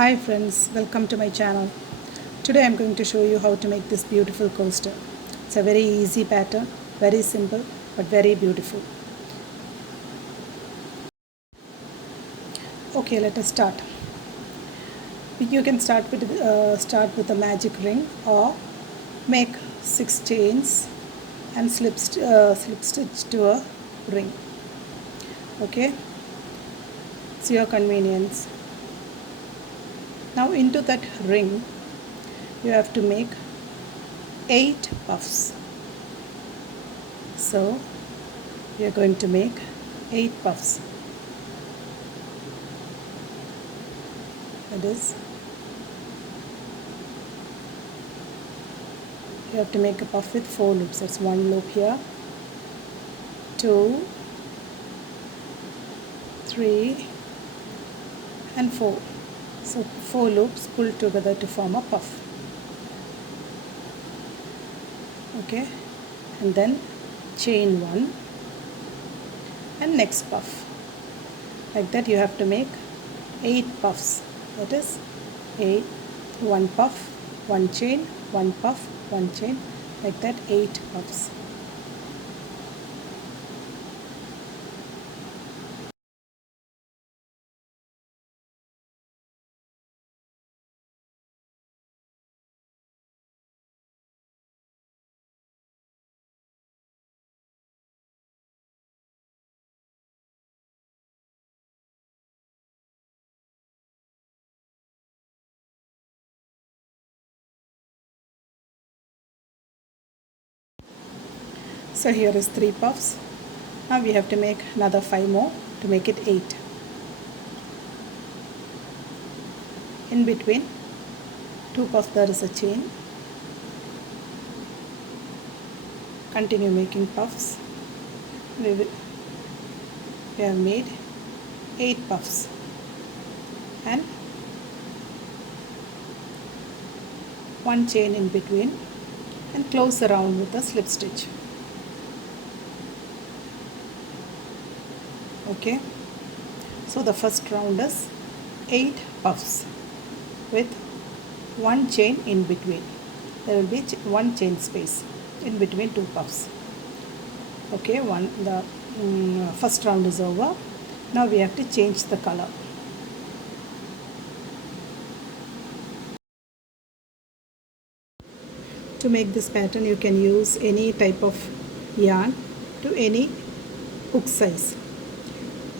Hi friends, welcome to my channel. Today I am going to show you how to make this beautiful coaster. It's a very easy pattern, very simple but very beautiful. Okay, let us start. You can start with a magic ring or make 6 chains and slip stitch to a ring. Okay, it's your convenience. Now into that ring you have to make 8 puffs. So we are going to make 8 puffs. That is, you have to make a puff with 4 loops. That's 1 loop here, 2, 3 and 4. So 4 loops pulled together to form a puff. Okay, and then chain 1 and next puff. Like that you have to make 8 puffs. That is 8, 1 puff, 1 chain, 1 puff, 1 chain, like that 8 puffs. So here is 3 puffs. Now we have to make another 5 more to make it 8. In between 2 puffs there is a chain. Continue making puffs. We have made 8 puffs and 1 chain in between and close around with a slip stitch. Okay, so the first round is 8 puffs with 1 chain in between. There will be 1 chain space in between 2 puffs. Okay, the first round is over. Now we have to change the color. To make this pattern you can use any type of yarn to any hook size.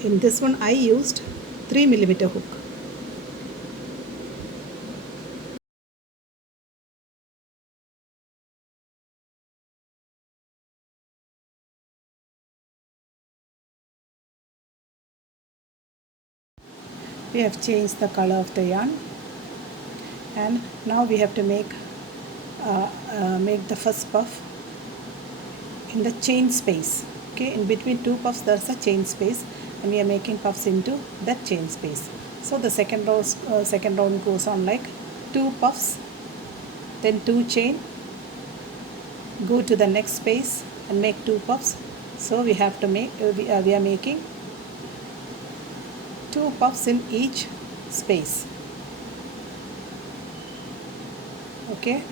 In this one I used 3mm hook. We have changed the color of the yarn and now we have to make the first puff in the chain space. Okay, in between 2 puffs there's a chain space and we are making puffs into that chain space. So the second round goes on like 2 puffs, then 2 chain, go to the next space and make 2 puffs. So we have to make we are making 2 puffs in each space. Okay,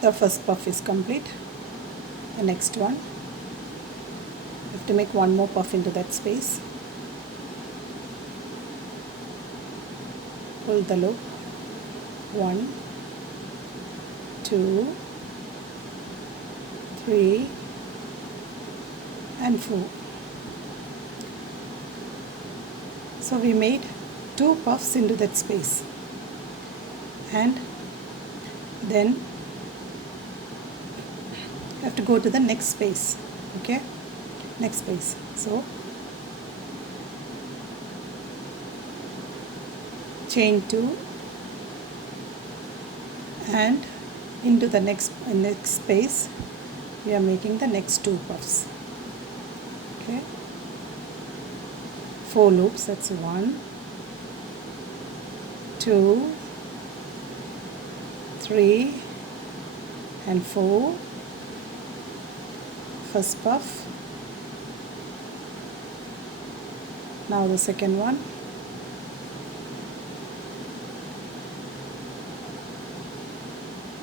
the first puff is complete. The next one, you have to make 1 more puff into that space. Pull the loop, 1, 2, 3 and 4. So we made 2 puffs into that space and then you have to go to the next space. Okay, next space. So chain 2 and into the next space we are making the next 2 puffs. Okay, 4 loops. That's 1, 2, 3 and 4. First puff. Now the second one.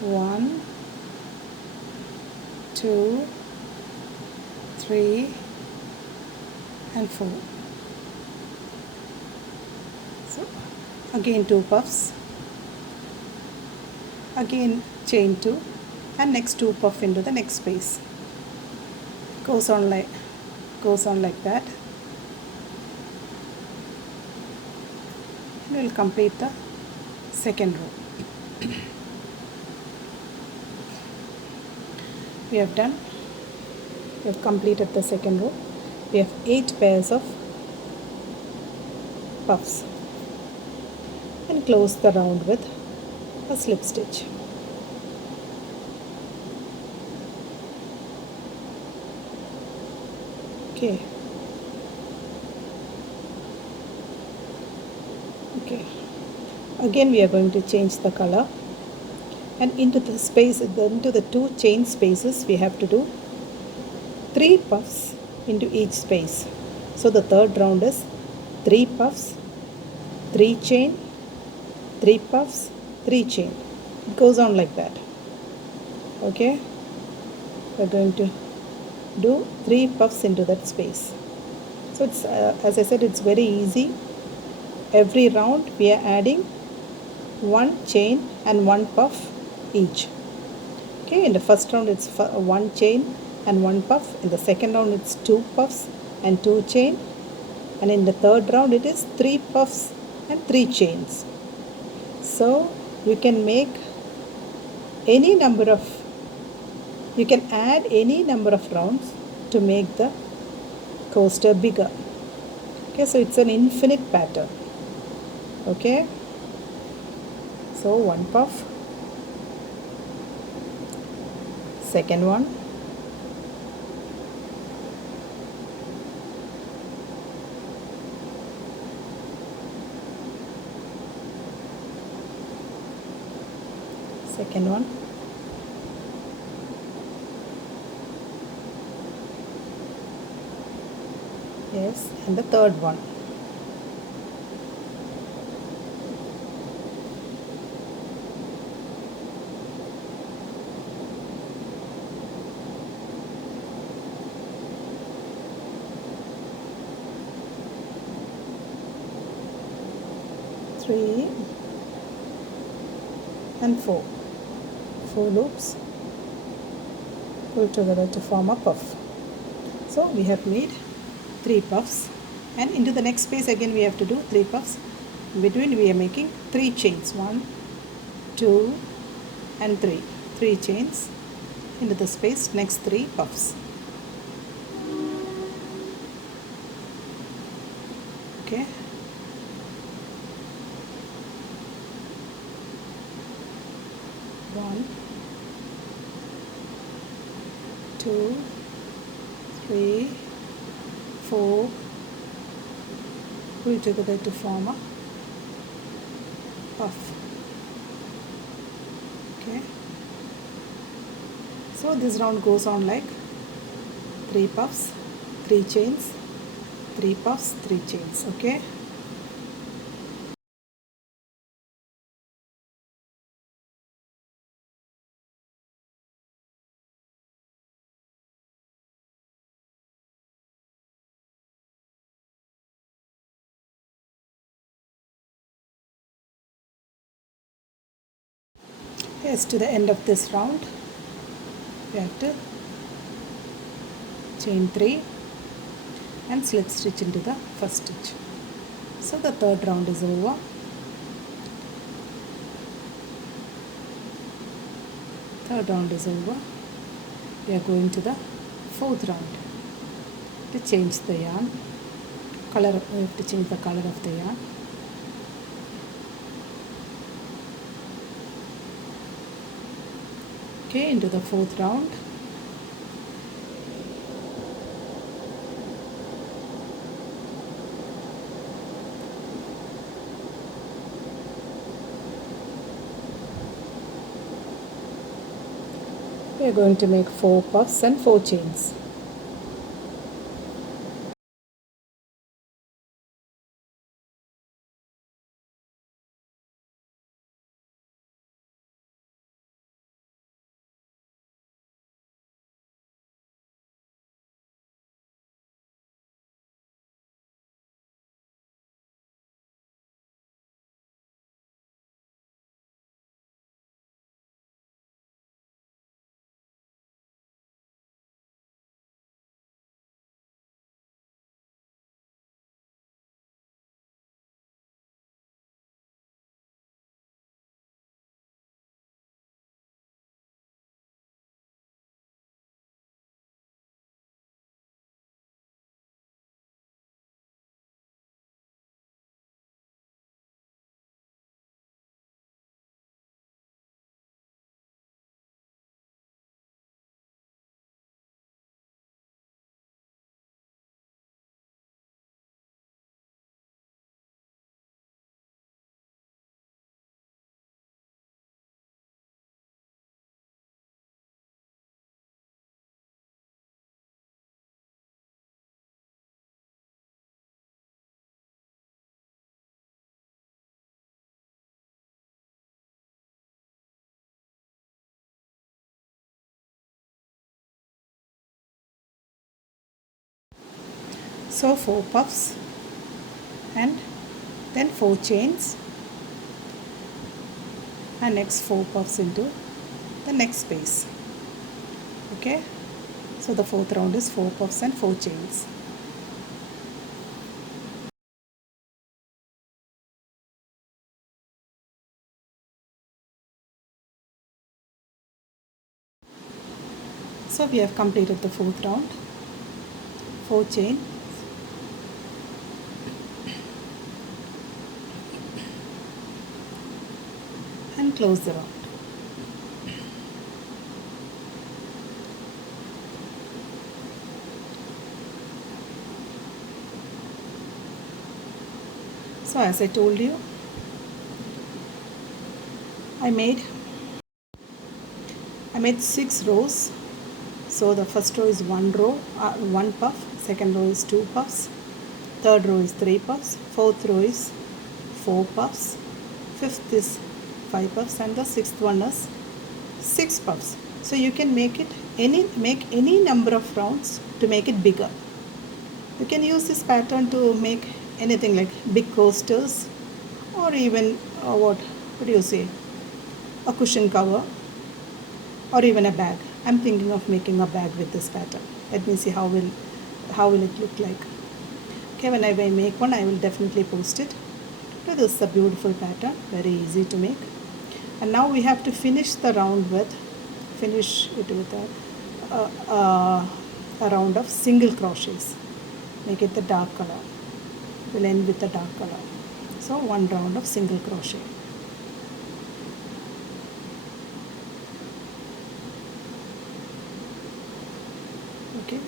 1, 2, 3 and 4. So again 2 puffs, again chain 2 and next 2 puff into the next space. Goes on like that. And we'll complete the second row. We have completed the second row. We have 8 pairs of puffs and close the round with a slip stitch. Okay. Again we are going to change the color, and into the space, into the 2 chain spaces, we have to do 3 puffs into each space. So the third round is 3 puffs, 3 chain, 3 puffs, 3 chain. It goes on like that. Okay, we're going to do 3 puffs into that space. So it's as I said, it's very easy. Every round we are adding 1 chain and 1 puff each. Okay, in the first round it's 1 chain and 1 puff. In the second round it's 2 puffs and 2 chain, and in the third round it is 3 puffs and 3 chains. So you can make any number of, you can add any number of rounds to make the coaster bigger. Okay, so it's an infinite pattern. Okay, so 1 puff, second one, second one, yes, and the third one. Three and 4 loops pull together to form a puff. So we have made 3 puffs, and into the next space again we have to do 3 puffs. In between we are making 3 chains, 1, 2 and 3 chains into the space, next 3 puffs. Okay, one, 2, 3, 4 pull together to form a puff. Okay, so this round goes on like 3 puffs, 3 chains, 3 puffs, 3 chains. Okay, yes, to the end of this round we have to chain 3 and slip stitch into the first stitch. So the third round is over. Third round is over. We are going to the fourth round. To change the yarn color, we have to change the color of the yarn. Okay, into the fourth round. we are going to make 4 puffs and 4 chains. So 4 puffs and then 4 chains, and next 4 puffs into the next space. Okay, so the fourth round is 4 puffs and 4 chains. So we have completed the fourth round. 4 chain, and close the round. So as I told you, I made 6 rows. So the first row is 1 row, 1 puff, second row is 2 puffs, third row is 3 puffs, fourth row is 4 puffs, fifth is 5 puffs, and the sixth one is 6 puffs. So you can make any number of rounds to make it bigger. You can use this pattern to make anything like big coasters, or even what do you say, a cushion cover, or even a bag. I'm thinking of making a bag with this pattern. Let me see how will it look like. Okay, when I make one, I will definitely post it. So this is a beautiful pattern, very easy to make. And now we have to finish the round finish it with a round of single crochets. Make it the dark color. We'll end with the dark color. So one round of single crochet. Okay.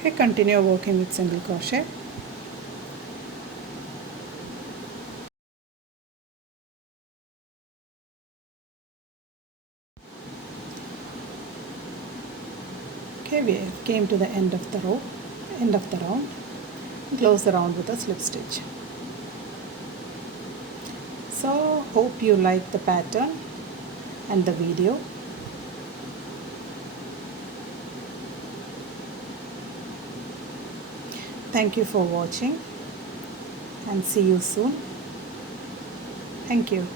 Okay, continue working with single crochet. Okay, we came to the end of the row, end of the round. Close the round with a slip stitch. So hope you like the pattern and the video. Thank you for watching and see you soon. Thank you.